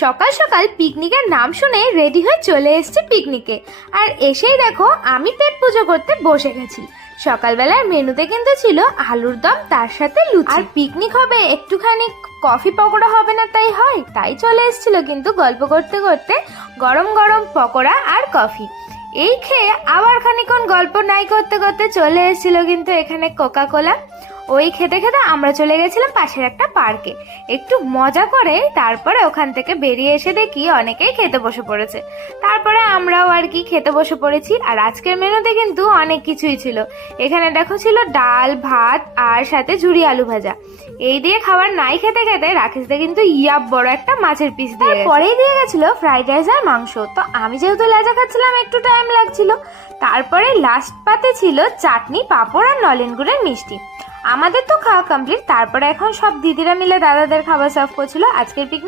সকাল সকাল পিকনিকের নাম শুনে রেডি হয়ে চলে এসেছি পিকনিকে। আর এসেই দেখো আমি পেট পুজো করতে বসে গেছি। সকালবেলার মেনুতে কিন্তু ছিল আলুর দম, তার সাথে লুচি। আর পিকনিক হবে, একটুখানি কফি পকোড়া হবে না তাই হয়, তাই চলে এসেছিল কিন্তু গল্প করতে করতে গরম গরম পকোড়া আর কফি। এই খেয়ে আবার খানিকক্ষণ গল্প নাই করতে করতে চলে এসেছিল কিন্তু এখানে কোকা কোলা। ওই খেতে খেতে আমরা চলে গেছিলাম পাশের একটা পার্কে একটু মজা করে। তারপরে ওখান থেকে বেরিয়ে এসে দেখি অনেকেই খেতে বসে পড়েছে। তারপরে আমরাও আর কি খেতে বসে পড়েছি। আর আজকের মেনুতে কিন্তু অনেক কিছুই ছিল। এখানে দেখো ছিল ডাল ভাত আর সাথে ঝুরি আলু ভাজা। এই দিয়ে খাবার নাই খেতে খেতে রাকেশদা কিন্তু ইয়াব বড় একটা মাছের পিস দিয়ে পরেই দিয়ে গেছিল ফ্রাইড রাইস আর মাংস। তো আমি যেহেতু লেজা খাচ্ছিলাম একটু টাইম লাগছিল। তারপরে লাস্ট পাতে ছিল চাটনি, পাঁপড় আর নলেন গুড়ের মিষ্টি। আমাদের তো খাওয়া কমপ্লিট। তারপরে এখন সব দিদিরা মিলে দাদাদের খাবার সার্ভ করছিল। আজকের পিকনিক